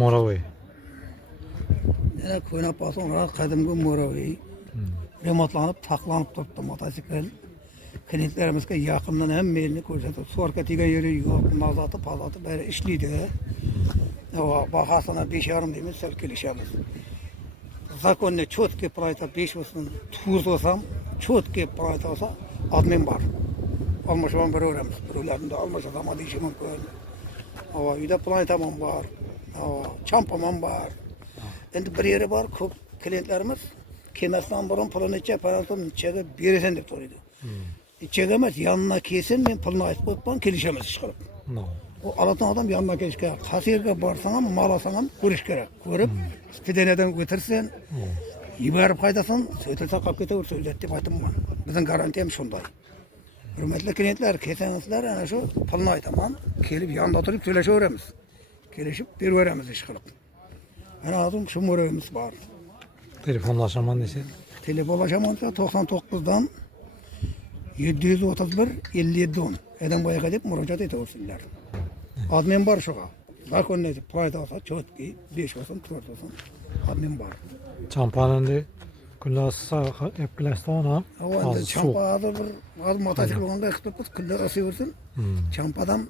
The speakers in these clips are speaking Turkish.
Moravi. Yana ko'ynab sonra qadimgi Moraviy remontlanıp, taklanıp turibdi motosikl. Klientlarimizga yaqindan hamma yerini ko'rsatib, svorka tegan yeri yo'q, mazoti, pazoti bari ishlaydi. Bahasini 5,5 deymiz, sal kelishamiz. Zakonne cho'tki price 5 olsun, tuz olsam, cho'tki price olsa admin bor. Almashaman beraveramiz. Birovlarni almashamam deyishi mumkin. Uyda planetam bor. Champamam bor. Endi bir yeri bor, ko'p klientlarimiz kelmasdan burun pulini necha paraton nechaga berasan deb so'raydi. İçeri emas, yanına kelsin, men pulni aytib qo'yibman, kelishamiz ish qilib. O alatan adam yanına kelish kerak. Qasirga borsang ham, mal olsang ham ko'rish kerak. Ko'rib, spideniyadan o'tirsin, yuborib qaytasin, so'tilsa qolib ketaversa o'zat deb aytaman. Bizning garantiyamiz shunday. Hurmatli klientlar, kelsangizlar, ana shu pulni aytaman, kelib yonda o'tirib so'lashaveramiz. Kelishib beraveramiz ish qilib. Ana hozir shu mo'ravimiz bor. Telefonlashaman desa. Telefonlashaman 99dan 731 5710. Adam boyaga deb murojaat etaversinlar. Admin bor shuga. Zakonne foyda olsa cho'tki 5 olsun, 4 olsun. Admin bor. Champanandi kunlasa eplasdan ham. Endi champada bir az motosikl olganda qilibmiz, kunlar osaversin. Champadan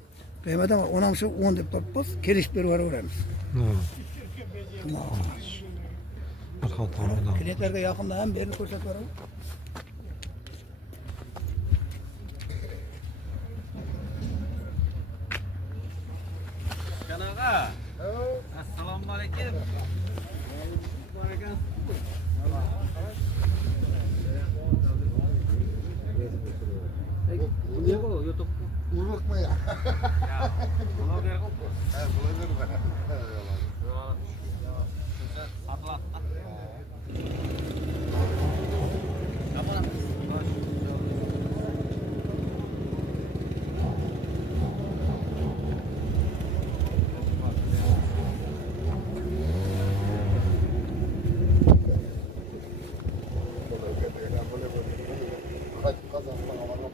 bermadan onam shu 10 deb turibmiz, kelishib beraveramiz. Klientlarga yaqinda ham berini ko'rsatib beraman. Kanaga. Assalomu alaykum. YouTube. Uruk mu ya? Ya, blogger kok. Blogger mı? Satlat. Hadi kazan bana bana